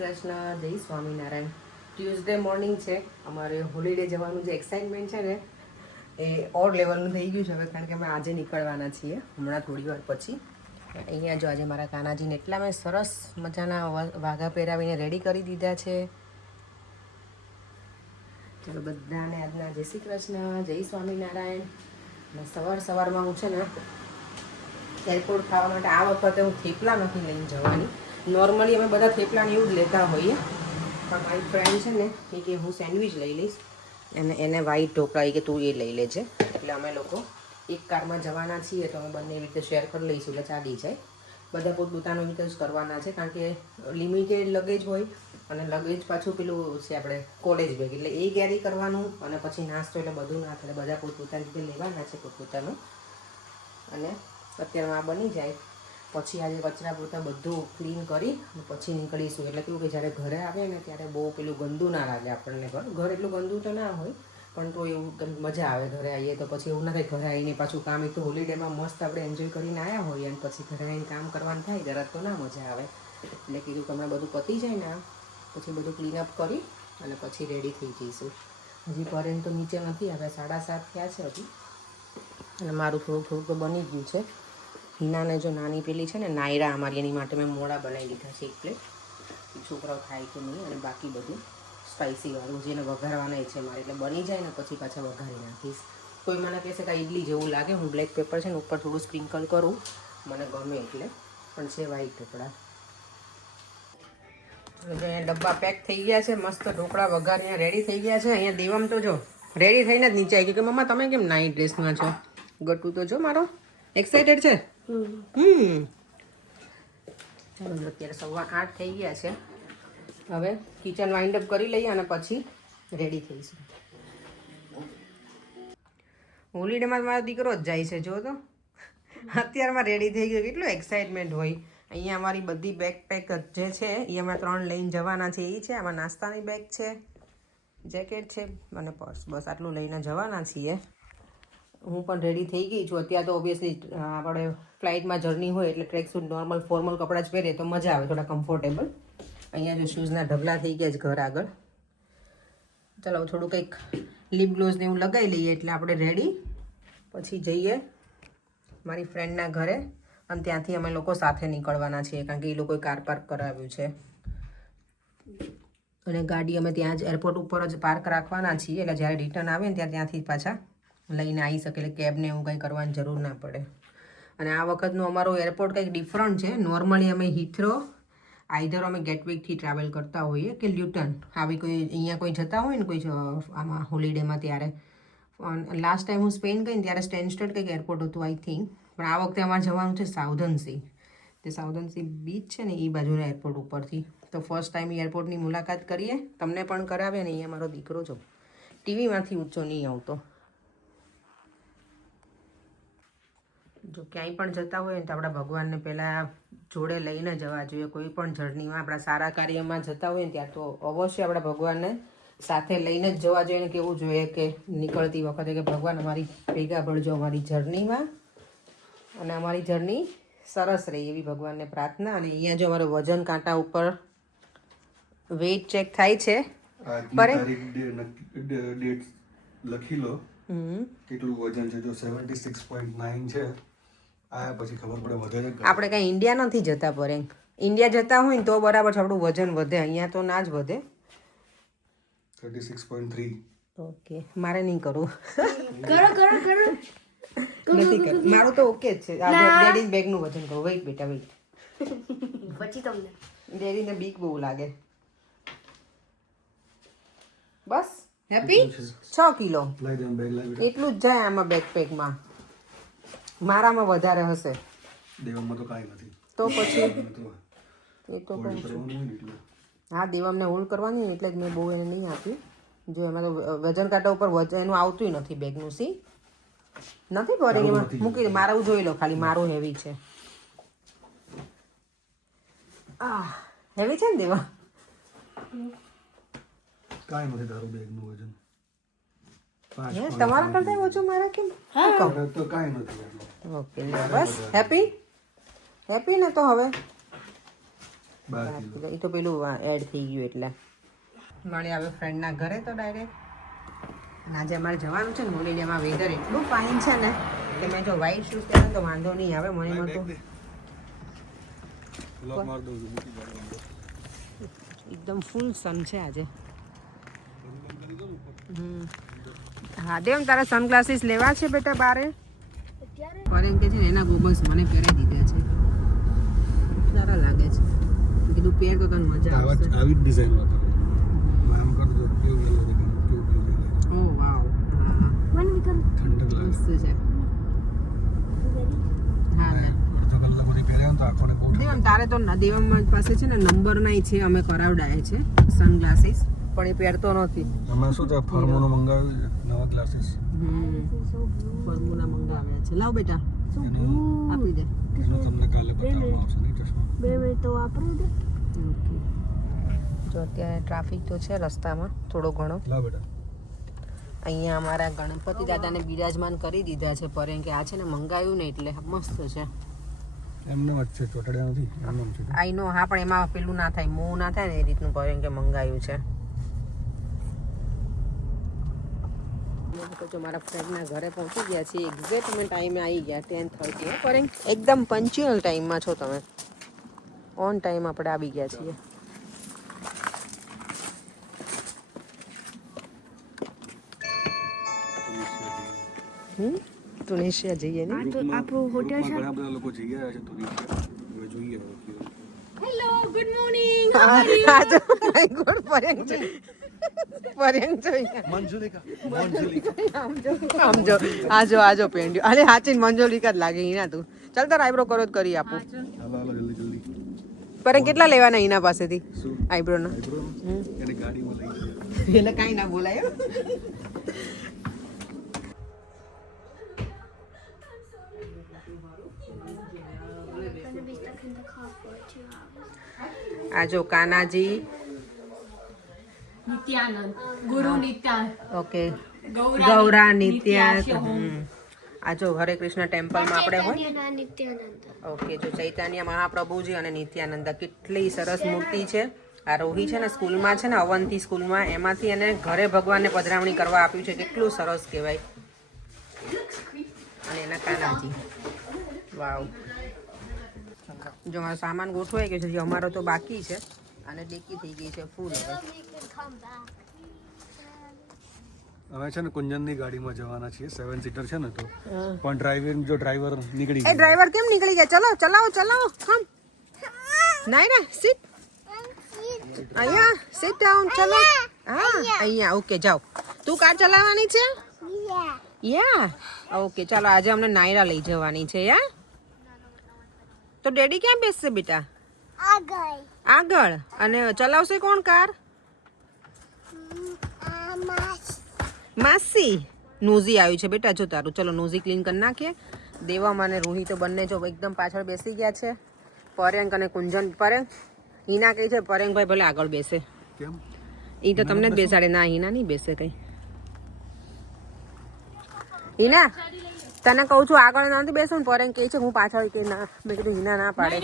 કૃષ્ણ, જય Swaminarayan. Tuesday morning છે. અમારે હોલિડે જવાનું જે એક્સાઇટમેન્ટ છે ને એ ઓર લેવલનું થઈ ગયું છે હવે, કારણ કે અમે આજે નીકળવાના છીએ હમણાં થોડી વાર પછી. અહીંયા જો આજે મારા કાનાજીને એટલા મેં સરસ મજાના વાઘા પહેરાવીને રેડી કરી દીધા છે. ચલો બધાને આજના જય શ્રી કૃષ્ણ, જય સ્વામિનારાયણ. અને સવારમાં હું છે ને એરપોર્ટ ખાવા માટે આ વખતે હું થેપલા નથી લઈને જવાની. નોર્મલી અમે બધા થેપલાને એવું જ લેતા હોઈએ, પણ મારી ફ્રેન્ડ છે ને એ કે હું સેન્ડવિચ લઈ લઈશ અને એને વ્હાઈટ ઢોકળા કે તું એ લઈ લેજે. એટલે અમે લોકો એક કારમાં જવાના છીએ તો અમે બંને એવી રીતે શેર કરી લઈશું એટલે ચાલી જાય. બધા પોતપોતાનું રીતે જ કરવાના છે, કારણ કે લિમિટેડ લગેજ હોય અને લગેજ પાછું પેલું છે આપણે કોલેજ બેગ, એટલે એ કેરી કરવાનું અને પછી નાસ્તો એટલે બધું ના થાય. બધા પોતપોતાની રીતે લેવાના છે પોતપોતાનું. અને અત્યારમાં આ બની જાય પછી આજે કચરા પોતા બધું ક્લીન કરી અને પછી નીકળીશું. એટલે કેવું કે જ્યારે ઘરે આવે ને ત્યારે બહુ પેલું ગંદુ ના લાગે આપણને. ઘર એટલું ગંદુ તો ના હોય પણ તો એવું મજા આવે ઘરે આવીએ તો. પછી એવું ના થાય ઘરે આવીને પાછું કામ, એક તો હોલિડેમાં મસ્ત આપણે એન્જોય કરીને આવ્યા હોઈએ અને પછી ઘરે આવીને કામ કરવાનું થાય જરા તો ના મજા આવે. એટલે કીધું કે હમણાં બધું પતી જાય ને પછી બધું ક્લીનઅપ કરી અને પછી રેડી થઈ જઈશું. હજી પરેન તો નીચે નથી આવ્યા, 7:30 થયા છે હજી. અને મારું થોડું તો બની ગયું છે. હિનાને જો નાની પેલી છે ને નાયરા અમારી, એની માટે મેં મોડા બનાવી દીધા છે 1 પ્લેટ. છોકરાઓ ખાય કે નહીં. અને બાકી બધું સ્પાઇસીવાળું જેને વઘારવાના છે મારે, એટલે બની જાય ને પછી પાછા વઘારી નાખીશ. કોઈ મને કહેશે કે ઇડલી જેવું લાગે, હું બ્લેક પેપર છે ને ઉપર થોડું સ્પ્રિંકલ કરું, મને ગમે એટલે. પણ છે વ્હાઈટ ઢોકળા. અહીંયા ડબ્બા પેક થઈ ગયા છે, મસ્ત ઢોકળા વઘારીને રેડી થઈ ગયા છે. અહીંયા દેવમ તો જો રેડી થઈને જ નીચે આવી ગઈ કે મમ્મા તમે કેમ નાઇટ ડ્રેસમાં છો? ગટુ તો જો મારો એક્સાઇટેડ છે. ચાલો અત્યારે 8:15 થઈ ગયા છે. હવે કિચન વાઇન્ડ અપ કરી લઈએ અને પછી રેડી થઈશું. હોલિડેમાં મારો દીકરો જ જાય છે જો તો. અત્યારમાં રેડી થઈ ગયો, કેટલું એક્સાઇટમેન્ટ હોય. અહીંયા અમારી બધી બેકપેક જે છે એ અમે 3 લઈને જવાના છે. એ છે આમાં નાસ્તાની બેગ છે, જેકેટ છે અને પર્સ. બસ આટલું લઈને જવાના છીએ. હું પણ રેડી થઈ ગઈ છું. અત્યારે તો ઓબ્વિયસલી આપણે ફ્લાઇટમાં જર્ની હોય એટલે ટ્રેકસૂટ નોર્મલ ફોર્મલ કપડાં જ પહેરીએ તો મજા આવે, થોડા કમ્ફર્ટેબલ. અહીંયા જો શૂઝના ઢગલા થઈ ગયા છે ઘર આગળ. ચાલો થોડું કંઈક લિપ ગ્લોઝ ને એવું લગાવી લઈએ એટલે આપણે રેડી પછી જઈએ મારી ફ્રેન્ડના ઘરે. અને ત્યાંથી અમે લોકો સાથે નીકળવાના છીએ, કારણ કે એ લોકોએ કાર પાર્ક કરાવ્યું છે અને ગાડી અમે ત્યાં જ એરપોર્ટ ઉપર જ પાર્ક રાખવાના છીએ. એટલે જ્યારે રિટર્ન આવે ને ત્યાંથી પાછા લઈને આવી શકે, એટલે કેબને એવું કંઈ કરવાની જરૂર ના પડે. અને આ વખતનું અમારું એરપોર્ટ કંઈક ડિફરન્ટ છે. નોર્મલી અમે હિથ્રો આઈધર અમે ગેટવેકથી ટ્રાવેલ કરતા હોઈએ કે લ્યુટન, આવી કોઈ અહીંયા કોઈ જતા હોય ને કોઈ આમાં હોલિડેમાં ત્યારે. લાસ્ટ ટાઈમ હું સ્પેન ગઈ ને ત્યારે સ્ટેનસ્ટેડ કંઈક એરપોર્ટ હતું આઈ થિંક. પણ આ વખતે અમારે જવાનું છે સાઉધર્ન સી. તે સાઉધર્ન સી બીચ છે ને એ બાજુના એરપોર્ટ ઉપરથી. તો ફર્સ્ટ ટાઈમ એરપોર્ટની મુલાકાત કરીએ, તમને પણ કરાવે. ને અહીંયા મારો દીકરો જો ટીવીમાંથી ઊંચો નહીં આવતો. જો ક્યાંય પણ જતા હોય ને તો આપણા ભગવાનને પહેલાં જોડે લઈને જવા જોઈએ. કોઈ પણ જર્નીમાં આપણા સારા કાર્યમાં જતા હોય ને ત્યાં તો અવશ્ય આપણા ભગવાનને સાથે લઈને જ જવા જોઈએ. ને કહેવું જોઈએ કે નીકળતી વખતે કે ભગવાન અમારી ભેગા પડજો અમારી જર્નીમાં અને અમારી જર્ની સરસ રહી, એવી ભગવાનને પ્રાર્થના. અને અહીંયા જો અમારો વજન કાંટા ઉપર વેઇટ ચેક થાય છે. ડેટ લખી લો કેટલું વજન છે. જો 76.9 છે. આ પછી ખબર પડે વધે છે. આપણે કાંઈ ઇન્ડિયા નથી જતા પર ઇન્ડિયા જતા હોય ને તો બરાબર છે, આપણું વજન વધે. અહીંયા તો ના જ વધે. 36.3. ઓકે, મારે નહીં કરવું. કરો નથી કરવું મારું તો ઓકે જ છે. ડેડી બેગનું વજન કહું. વેઇટ બેટા વેઇટ. પછી તમને ડેડીને બીક બહુ લાગે. બસ હેપી 6 કિલો એટલું જ જાય આમાં બેકપેકમાં. મારામાં વધારે હશે. દેવામાં તો કાંઈ નથી. તો પછી એ તો કહું છું. હા, દેવામને હોલ્ડ કરવાની એટલે જ મેં બહુ એને નહીં આપ્યું. જો એમાં તો વજન કાંટા ઉપર એનું આવતું નથી બેગનું. સી નથી ભરે એમાં મૂકી દે. મારું જોઈ લો ખાલી, મારું હેવી છે. હેવી છે ને દેવા? કાંઈ નથી તારું બેગનું વજન. તમારા કરતા ઓછું મારા કેમ? તો કાંઈ નથી. ઓકે બસ હેપી ને તો હવે 12 5 કિલો. કિલો એ તો પેલું એડ થઈ ગયું એટલે મળે હવે ફ્રેન્ડના ઘરે તો ડાયરેક્ટ અને આજે અમારે જવાનું છે ને મોલેલિયામાં વેધર એટલું ફાઇન છે ને કે મેં જો વ્હાઈટ શૂઝ પહેરે તો વાંધો નહીં આવે મને એમાં તો લોક માર દઉં છું, મૂકી દઉં. એકદમ ફૂલ સન છે આજે હા દેવ તારા સનગ્લાસીસ લેવા છે બેટા બારે અત્યારે ફોરેન કે છે ને એના ગોગલ્સ મને પહેરાવી દીધા છે સારા લાગે છે મેં કીધું પહેર તો તને મજા આવશે આવી જ ડિઝાઇન વાપરવાની. આમ કરજો કેવું યલો દેખાય, કેવું blue દેખાય. ઓ વાવ હા when we come ઠંડક લાગે. મસ્ત છે હા લે અડધો કલાક સુધી પહેર્યા ને તો આંખોને બહુ ઠંડક. દેવમ તારે તો દેવમ પાસે છે ને નંબર નહીં છે અમે કરાવડાયા છે સનગ્લાસીસ પણ એ પહેરતો નથી અમે શું છે ફોર્મોનો મંગાવ્યું છે નવા ગ્લાસીસ. ફોર્મ્યુલા મંગાવ્યા છે લાવ બેટા એનું આપી દે એનું તમને કાલે બતાવવાનું આવશે નહીં ચશ્મા. 2 મિનિટ તો વાપરું દે ઓકે જો અત્યારે ટ્રાફિક તો છે રસ્તામાં થોડો ઘણો લાવ બેટા. અહીંયા અમારા ગણપતિ દાદાને બિરાજમાન કરી દીધા છે કારણ કે આ છે ને મંગાવ્યું ને એટલે મસ્ત છે એમને વચ્ચે ચોટાડ્યા નથી એમને છે. આઈ નો હા પણ એમાં પેલું ના થાય મોં ના થાય ને એ રીતનું કારણ કે મંગાવ્યું છે તો મારા ફ્રેન્ડના ઘરે પહોંચી ગયા છીએ એક્ઝેક્ટ મેં ટાઈમે આવી ગયા 10:30 પર એકદમ પંચ્યુઅલ ટાઈમમાં છો તમે ઓન ટાઈમ આપણે આવી ગયા છીએ ટુનિશિયા જઈએ ને આપણું હોટેલ છે ઘણા બધા લોકો જઈ આવ્યા છે તો હવે જોઈએ હવે કેવું. હેલો ગુડ મોર્નિંગ આજો માય ગોડ પર્યંક જોઈએ આમ જો આજો પેન્ડ્યું અરે હાચી મંજોલિકા જ લાગે ઈના તું ચાલ તાર આઈબ્રો કરો જ કરી આપું હાલો હાલો જલ્દી જલ્દી. પર્યંક કેટલા લેવાના ઈના પાસેથી શું આઈબ્રોના આઈબ્રો એને ગાડીમાં લઈ ગયા. એને કાંઈ ના બોલાય આ જો કાનાજી નિત્યાનંદ ગુરુ નિત્યાનંદ ઓકે ગૌરા નિત્યા આ જો હરે કૃષ્ણ ટેમ્પલમાં આપણે હોય નિત્યાનંદ ઓકે જો ચૈતન્ય મહાપ્રભુજી અને નિત્યાનંદ કેટલી સરસ મૂર્તિ છે આ રોહી છે ને સ્કૂલમાં છે ને અવંતી સ્કૂલમાં એમાંથી એને ઘરે ભગવાનને પધરામણી કરવા આપ્યું છે કેટલું સરસ કહેવાય અને એના કાનાજી વાવ જો મારો સામાન ગોઠવાઈ ગયો છે જે અમારો તો બાકી છે અને ડેકી થઈ ગઈ છે ફૂલ હવે અમે છે ને કુંજનની ગાડીમાં જવાના છીએ 7 સીટર છે ને તો પણ ડ્રાઈવર નીકળી એ ગયો. ડ્રાઈવર કેમ નીકળી ગયા ચલો ચલાવો કમ નહીં ને સીટ અહીંયા સીટ ડાઉન ચલો હા અહીંયા ઓકે જાઓ તું કાર ચલાવવાની છે યા ઓકે ચાલો આજે અમને નાયરા લઈ જવાની છે યા તો ડેડી ક્યાં બેસશે બેટા આગળ અને ચલાવશે કોણ કાર માસી નોઝી આવ્યું છે બેટા જો તારું ચલો નોઝી ક્લીન કરી નાખીએ દેવમ અને રૂહી તો બંને જો એકદમ પાછળ બેસી ગયા છે પર્યંક અને કુંજન પર્યંક હિના કહી છે પર્યંકભાઈ ભલે આગળ બેસે કેમ એ તો તમને જ બેસાડે ના હિના નહીં બેસે કઈ હિના તને કહું છું આગળ નથી બેસું ને પર્યંક કહે છે હું પાછળ કે ના મેં કીધું હિના ના પાડે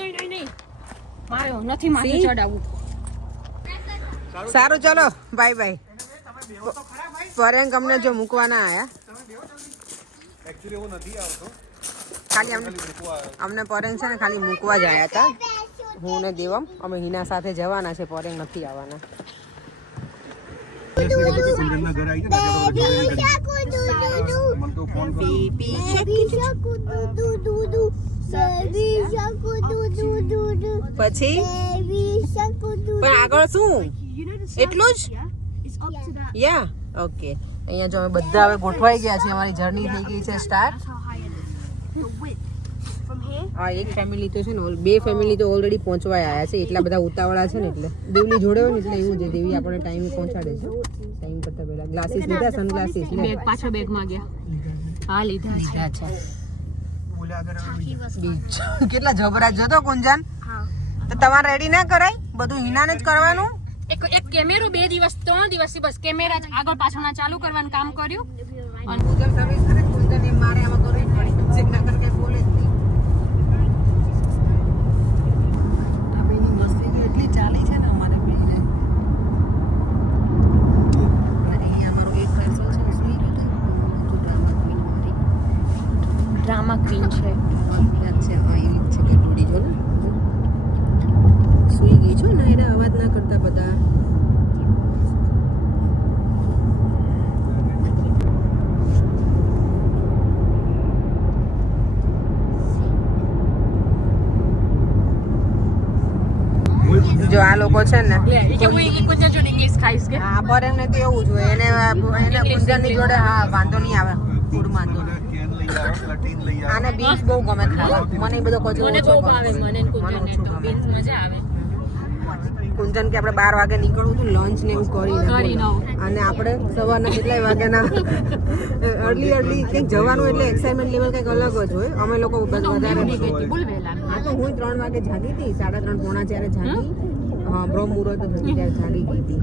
મારો નથી માથે ચડાવવું સારું ચલો બાય બાય પર્યંક અમને જો મૂકવાના આયા એકચ્યુઅલી હું નથી આવતો ખાલી અમને પર્યંક છે ને ખાલી મૂકવા જ આવ્યા હતા હું ને દેવમ અમે હિના સાથે જવાના છે પર્યંક નથી આવવાના કુંજનના ઘરે આવી જાય મને તો ફોન કરો. પછી પણ આગળ શું એટલું જ યા ઓકે અહીંયા જો અમે બધા હવે ગોઠવાઈ ગયા છે અમારી જર્ની થઈ ગઈ છે સ્ટાર્ટ હા એક ફેમિલી તો છે ને બે ફેમિલી તો ઓલરેડી પહોંચવા આવ્યા છે એટલા બધા ઉતાવળા છે ને એટલે દેવલી જોડે હોય ને એટલે એવું છે દેવી આપણને ટાઈમે પહોંચાડે છે ટાઈમ કરતા પહેલા ગ્લાસીસ લીધા સનગ્લાસીસ બેગ પાછળ બેગમાં ગયા હા લીધા લીધા છે કેટલા જબરા જતો કુંજન તો તમારે રેડી ના કરાય બધું હિનાને જ કરવાનું એક કેમેરો 2 દિવસ 3 દિવસથી બસ કેમેરા જ આગળ પાછળના ચાલુ કરવાનું કામ કર્યું અને ગૂગલ સર્વિસ કરે કુંજન એ મારે આમાં કરવી પડી ચેક ના કર કે બોલે જ નહીં આ બેની મસ્તી બી એટલી જો આ લોકો છે ને લે ઈ કે હું ઇંગ્લિશ જોડે ઇંગ્લિશ ખાઈશ કે હા પર એને તો એવું જોઈએ એને કુંજનની જોડે હા વાંધો નહીં આવે ફૂડમાં તો કેન લઈ આવો પેલા ટીન લઈ આવો આને બીન્સ બહુ ગમે ખાવા મને એ બધો કચરો મને ઓછો બહુ ભાવે ગમે. મને મને કુંજન ઓછું તો ગમે. બીન્સ મજા આવે કુંજન કે આપણે 12 વાગે નીકળવું હતું લંચ ને એવું કરીને કરીને બોલો. આવો. અને આપણે સવારના કેટલાય વાગ્યાના અર્લી કંઈક જવાનું એટલે એક્સાઇટમેન્ટ લેવલ કંઈક અલગ જ હોય અમે લોકો વધારે ઉડી ગઈ હતી બોલ વહેલા હા તો હું 3 વાગે જાગી હતી 3:30 પોણા 4 જાગી હા બ્રહ્મ મુહૂર્ત હતી ત્યારે જાગી ગઈ હતી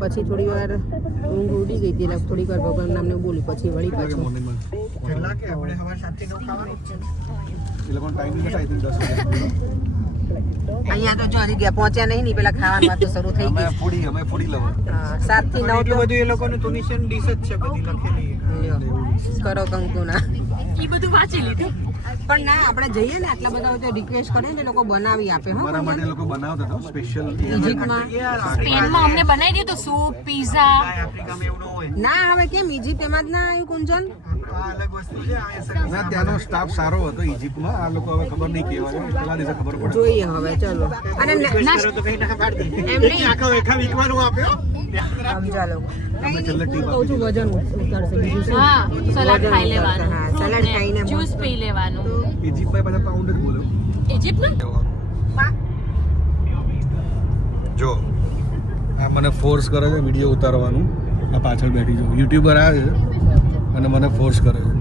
પછી થોડી વાર ઊંઘ ઉડી ગઈ હતી એટલે થોડીક વાર ભગવાન નામને બોલી પછી વળી પાછું મોર્નિંગમાં પહેલા કે આપણે સવાર 7 થી 9 ખાવાનું જ છે એ લોકો ટાઈમિંગ હશે આઈ થિંક 10 વાગે અહીંયા તો જો હજી ગયા પહોંચ્યા નહીં ને પેલા ખાવાની વાત તો શરૂ થઈ ગઈ અમે ફૂડી લવ 7 થી 9 એટલું તો બધું એ લોકોનું તુનિશિયન ડીશ જ છે બધી લખેલી લ્યો, કરો કંકુના ઈ બધું વાંચી લીધું પણ ના આપણે જઈએ ને આટલા બધા તો રિક્વેસ્ટ કરે ને એ લોકો બનાવી આપે હો મારા માટે એ લોકો બનાવતા હતા સ્પેશિયલ ઇજિપ્તમાં સ્પેનમાં અમને બનાવી દીધું સૂપ પીઝા આફ્રિકામાં એવું ન હોય ના હવે કેમ ઇજિપ્ત એમાં જ ના આવ્યું કુંજન આ અલગ વસ્તુ છે આ સર્વિસ ના ત્યાંનો સ્ટાફ સારો હતો ઇજિપ્તમાં આ લોકો હવે ખબર નહીં કેવા છે પેલા દિવસે ખબર પડે જોઈએ હવે ચલો અને કરો તો કઈ ના પાડી દે એમ નહીં આખો એખા વીકવાનું આપ્યો સમજા લોકો અમે છેલ્લે ટીપ કહું છું વજન ઉતરશે બીજું શું હા સલાડ વજન ખાઈ ઉતરશે. લેવાનું હા સલાડ ખાઈને જ્યુસ પી લેવાનું ઇજિપ્તમાં પાછા પાઉન્ડ જ બોલ્યો ઇજિપ્ત ને જો આ મને ફોર્સ કરે છે વિડીયો ઉતારવાનું આ પાછળ બેઠી જો યુટ્યુબર આવે છે અને મને ફોર્સ કરે છે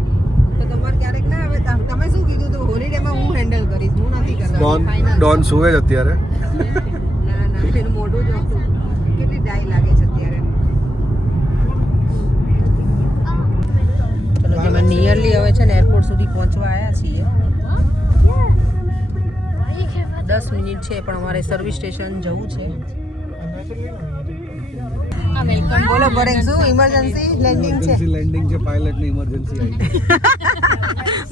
તો તમારે ક્યારેક ના આવે તમે શું કીધું તો હોલિડેમાં હું હેન્ડલ કરીશ હું નથી ડોન કરવાની ડોન સુવે જ અત્યારે ના ના એનું મોઢું જો કેટલી ડાઈ લાગે છે અત્યારે ચલો તમે નિયરલી હવે છે ને એરપોર્ટ સુધી પહોંચવા આવ્યા છીએ 10 મિનિટ છે પણ અમારે સર્વિસ સ્ટેશન જવું છે હા વેલકમ બોલો બરેક શું ઇમરજન્સી લેન્ડિંગ છે ઇમરજન્સી લેન્ડિંગ છે પાયલટ ની ઇમરજન્સી આવી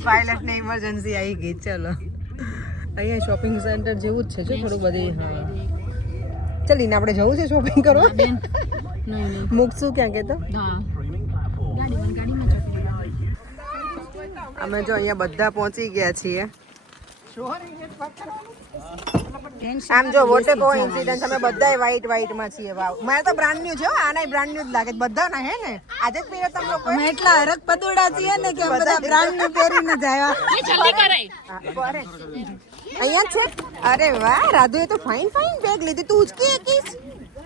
પાયલટ ને ઇમરજન્સી આવી ગઈ ચલો અહીંયા શોપિંગ સેન્ટર જેવું જ છે જો થોડું બધી હા ચલીને આપણે જવું છે શોપિંગ કરવા બેન નહીં નહીં મૂકશું ક્યાં કે તો હા ગાડીમાં અમે જો અહીંયા બધા પહોંચી ગયા છીએ આમ જો વોટે કો ઇન્સિડન્ટ અમે બધાય વ્હાઈટ માં છીએ વાવ મારે તો બ્રાન્ડ ન્યુ છે હો આનાય બ્રાન્ડ ન્યુ જ લાગે છે બધાના હે ને આજે જ પહેર્યા તમે લોકો અમે એટલા હરક પદુડા છીએ ને કે બધા બ્રાન્ડ ન્યુ પહેરીને જ આવ્યા એ જલ્દી કરાય અહીંયા છે અરે વાહ રાધુએ તો ફાઇન બેગ લીધી તું ઉચકી એકીશ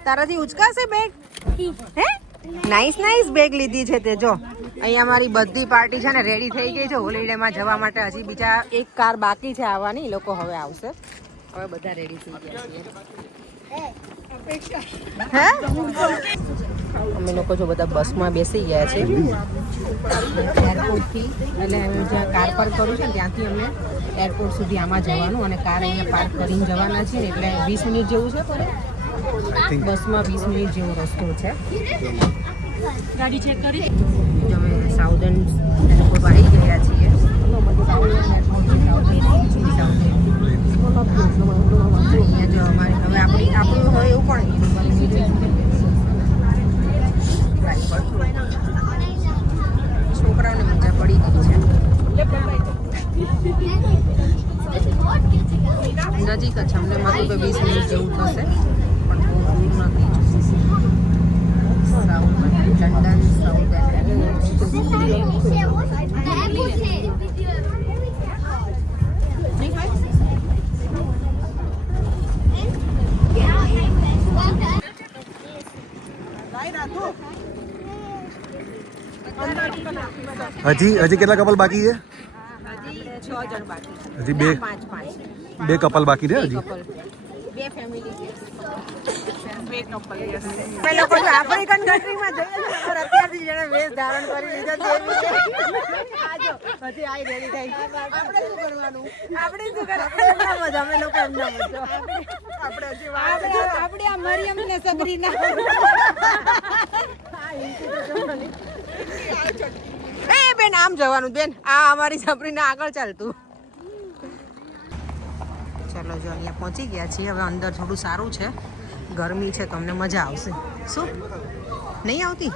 તારાથી ઉચકાશે બેગ હે નાઈસ બેગ લીધી છે તે જો અહીંયા અમારી બધી પાર્ટી છે ને રેડી થઈ ગઈ છે હોલિડેમાં જવા માટે હજી બીજા એક કાર બાકી છે આવવાની એ લોકો હવે આવશે હવે બધા રેડી થઈ ગયા છીએ હે અમે લોકો જો બધા બસમાં બેસી ગયા છે એરપોર્ટથી એટલે અમે જ્યાં કાર પાર્ક કરું છે ને ત્યાંથી અમને એરપોર્ટ સુધી આમાં જવાનું અને કાર અહીંયા પાર્ક કરીને જવાના છે ને એટલે 20 મિનિટ જેવું છે પર બસમાં 20 મિનિટ જેવો રસ્તો છે ગાડી ચેક કરી અમે સાઉદર્ન લોકો આવી ગયા છીએ અહીંયા જો અમારે હવે આપણું હોય એવું પણ છોકરાઓને મજા પડી ગઈ છે નજીક જ છે અમને મારું તો 20 મિનિટ જેવું થશે પણ બહુ દૂર નથી લંડન સાઉથ હજી કેટલા કપલ બાકી છે હજી 6 જણ બાકી છે હજી બે 5 બે કપલ બાકી છે હજી બે ફેમિલી બે કપલ યસ લોકો જો આફ્રિકન કન્ટ્રીમાં જઈએ ને તો અત્યારથી જેણે વેશ ધારણ કરી લીધા છે આજો પછી આઈ રેડી થઈ આપણે શું કરવાનું મજા અમે લોકો એમના મજા આપણે હજી આપણે આ મરિયમ ને સબરીના એ બેન આમ જવાનું બેન આ અમારી સબરીના આગળ ચાલતું ચાલો જો અહીંયા પહોંચી ગયા છીએ હવે અંદર થોડું સારું છે ગરમી છે તમને મજા આવશે શું નહીં આવતી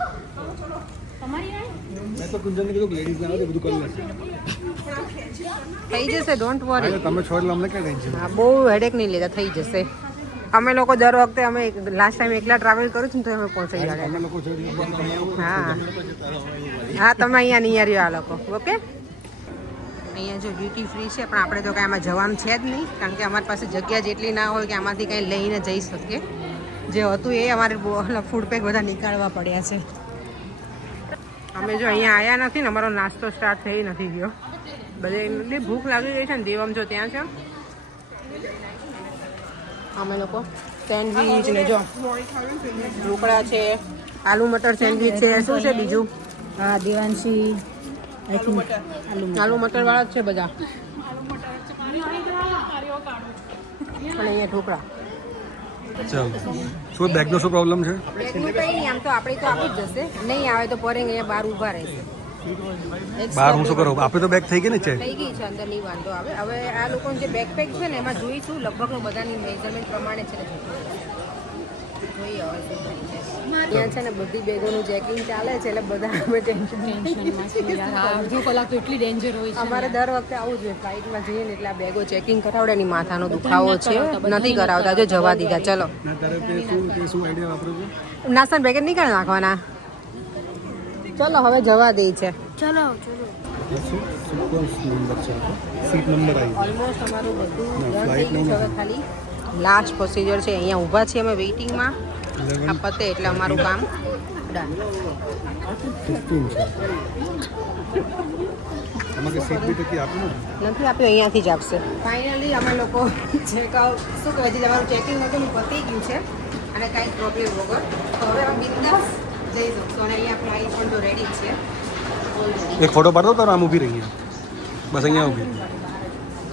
મેં તો કુંજનને કીધું લેડીઝ આવે બધું કરી લેશે થઈ જશે ડોન્ટ વરી તમે છો એટલે અમને ક્યાં ટેન્શન હા બહુ હેડેક નહીં લેતા થઈ જશે અમે લોકો દર વખતે અમે લાસ્ટ ટાઈમ એકલા ટ્રાવેલ કરું છું ને તો અમે પહોંચી ગયા અમે લોકો છે હા હા તમે અહીંયા નહીં રહ્યો આ લોકો ઓકે અહીંયા જો ડ્યુટી ફ્રી છે પણ આપણે તો કાંઈ આમાં જવાનું છે જ નહીં કારણ કે અમારી પાસે જગ્યા જેટલી ના હોય કે આમાંથી કંઈ લઈને જઈ શકીએ જે હતું એ અમારે ફૂડ પેક બધા નીકાળવા પડ્યા છે અમે જો અહીંયા આવ્યા નથી ને અમારો નાસ્તો સ્ટાર્ટ થઈ નથી ગયો બધે એટલી ભૂખ લાગી ગઈ છે ને દેવમ જો ત્યાં છે અમે લોકો સેન્ડવીચ ને જો ઢોકળા છે આલુ મટર સેન્ડવીચ છે શું છે બીજું હા દેવાંશી આલુ મટર વાળા જ છે બધા અને અહીંયા ઢોકળા ચાલ શું બેગનો શું પ્રોબ્લેમ છે બેગનું કંઈ નહીં આમ તો આપણે તો આપી જ જશે નહીં આવે તો પરે અહીંયા બહાર ઊભા રહેશે બહાર હું શું કરું આપણે તો બેગ થઈ ગઈ ને છે થઈ ગઈ છે અંદર નહીં વાંધો આવે હવે આ લોકોનું જે બેકપેક છે ને એમાં જોઈશું લગભગ બધાની મેઝરમેન્ટ પ્રમાણે છે ને જોઈએ હવે શું થાય છે ત્યાં છે ને બધી બેગોનું ચેકિંગ ચાલે છે એટલે બધા અમે ટેન્શન અડધો કલાક તો એટલી ડેન્જર હોય છે અમારે દર વખતે આવું જ હોય ફ્લાઇટમાં જઈએ ને એટલે આ બેગો ચેકિંગ કરાવડે ની માથાનો દુખાવો છે નથી કરાવતા જો જવા દીધા ચલો ના તારે તે શું આઈડિયા વાપરું છું નાસ્તાના પેકેટ નહીં કાઢી નાખવાના ચલો હવે જવા દે છે ચલો સીટ નંબર આવી ઓલમોસ્ટ અમારું બધું રન થઈ ગયું છે હવે ખાલી લાસ્ટ પ્રોસિજર છે અહીંયા ઊભા છીએ અમે વેઇટિંગમાં આ પતે એટલે અમારું કામ ડન 15 છે આમાં કે સીટ બી ટકી આપ્યું ને નથી આપ્યું અહીંયાથી જ આપશે ફાઇનલી અમે લોકો ચેકઆઉટ શું કહેવાય છે તમારું ચેકિંગ વગરનું પતી ગયું છે અને કાંઈ પ્રોબ્લેમ વગર તો હવે અમે બિંદાસ જઈ શકશો અને અહીંયા ફ્લાઇટ પણ તો રેડી જ છે એક ફોટો પાડતો તારો આમ ઊભી રહી બસ અહીંયા ઊભી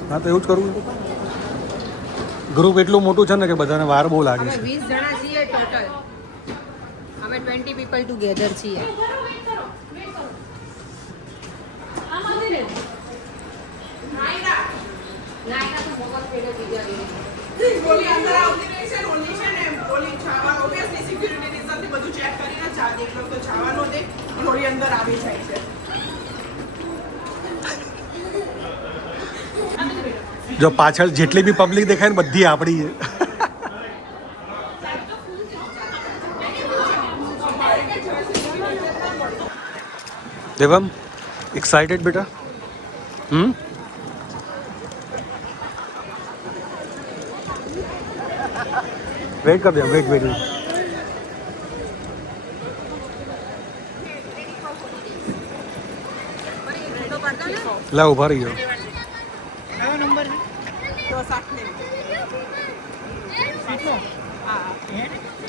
હા તો એવું જ કરવું ગ્રુપ એટલું મોટું છે ને કે બધાને વાર બહુ લાગે અમે છે 20 જણા છીએ ટોટલ અમે 20 પીપલ ટુગેધર છીએ ગોલી અંદર આવતી રહી છે ઓલી છે ને ગોલી છાવા ઓબ્વિયસલી સિક્યુરિટી રીઝન થી બધું ચેક કરીને ચા દેખલો તો છાવાનો દે ગોલી અંદર આવી જાય છે જો પાછળ જેટલી બી પબ્લિક દેખાય ને બધી આપણી છે દેવમ एक्साइटेड बेटा वेट कर दे वेट ला उभा रही हो કયો નંબર છે તો 60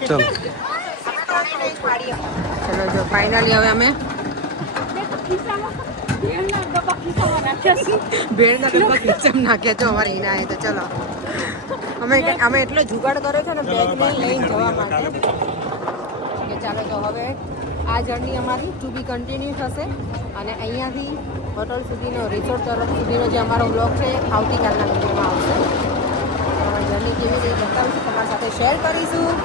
चल ચલો જો ફાઇનલી હવે અમે ભેળના ડબ્બા ખીચામાં નાખ્યા છો અમારે એના તો ચલો અમે એટલો જુગાડ કર્યો છે ને બેગને લઈને જવા માટે કે ચાલો તો હવે આ જર્ની અમારી ટુ બી કન્ટિન્યુ થશે અને અહીંયાથી હોટલ સુધીનો રિસોર્ટ તરફ સુધીનો જે અમારો બ્લોગ છે આવતીકાલના વિડીયોમાં આવશે જર્ની કેવી રીતે બતાવીશું તમારી સાથે શેર કરીશું